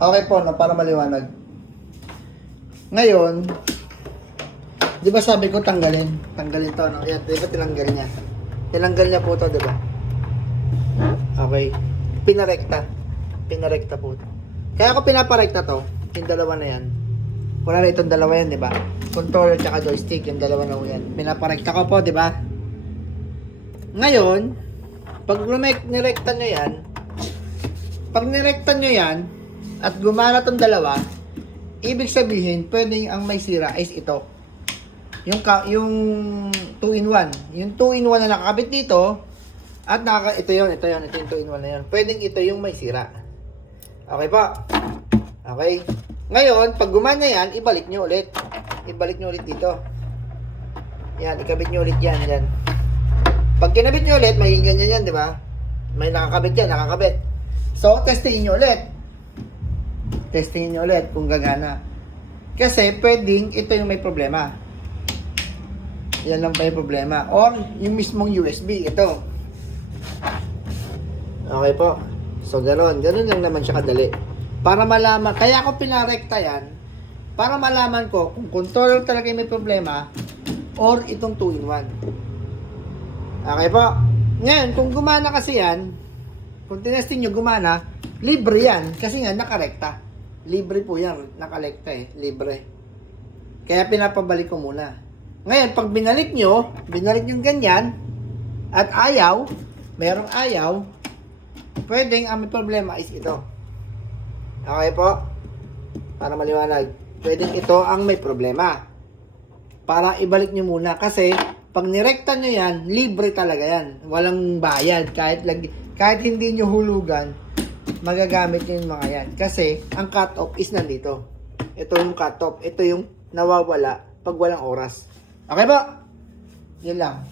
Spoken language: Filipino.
Okay po, no, para maliwanag. Ngayon, di ba sabi ko tanggalin? Tanggalin to, no? Yan, di ba tinanggal niya? Tinanggal niya po to, di ba? Okay. Pinarekta po. Kaya ako pinaparekta to, yung dalawa na yan. Wala na itong dalawa yan, di ba? Controller tsaka joystick, yung dalawa na yan. Pinaparekta ko po, di ba? Ngayon, pag nirekta nyo yan, at gumana tong dalawa, ibig sabihin, pwedeng ang may sira is ito. Yung 2-in-1. Yung 2-in-1 na nakakabit dito, at ito yung 2-in-1 na yun. Pwedeng ito yung may sira. Okay po? Okay. Ngayon, pag gumana yan, ibalik nyo ulit. Ibalik nyo ulit dito. Yan, ikabit nyo ulit yan. Yan. Pag kinabit nyo ulit, magiging ganyan yan, di ba? May nakakabit yan, nakakabit. So, testingin nyo ulit. Testingin nyo ulit kung gagana. Kasi, pwedeng ito yung may problema. Yan lang pa yung problema. Or, yung mismong USB, ito. Okay po. So, gano'n. Gano'n lang naman siya kadali. Para malaman, kaya ako pinarekta yan, para malaman ko kung controller talaga yung may problema, or itong 2-in-1. Okay po. Ngayon, kung gumana kasi yan, kung tinesting nyo gumana, libre yan. Kasi nga, nakarekta. Libre po yan. Nakalekta libre. Kaya pinapabalik ko muna. Ngayon, pag binalik nyo ganyan, at ayaw, merong ayaw, pwedeng ang may problema is ito. Okay po? Para maliwanag. Pwedeng ito ang may problema. Para ibalik nyo muna. Kasi, pag nirekta nyo yan, libre talaga yan. Walang bayad. Kahit hindi nyo hulugan, magagamit nyo yung mga yan. Kasi, ang cut-off is nandito. Ito yung cut-off. Ito yung nawawala pag walang oras. Okay po? Yun lang.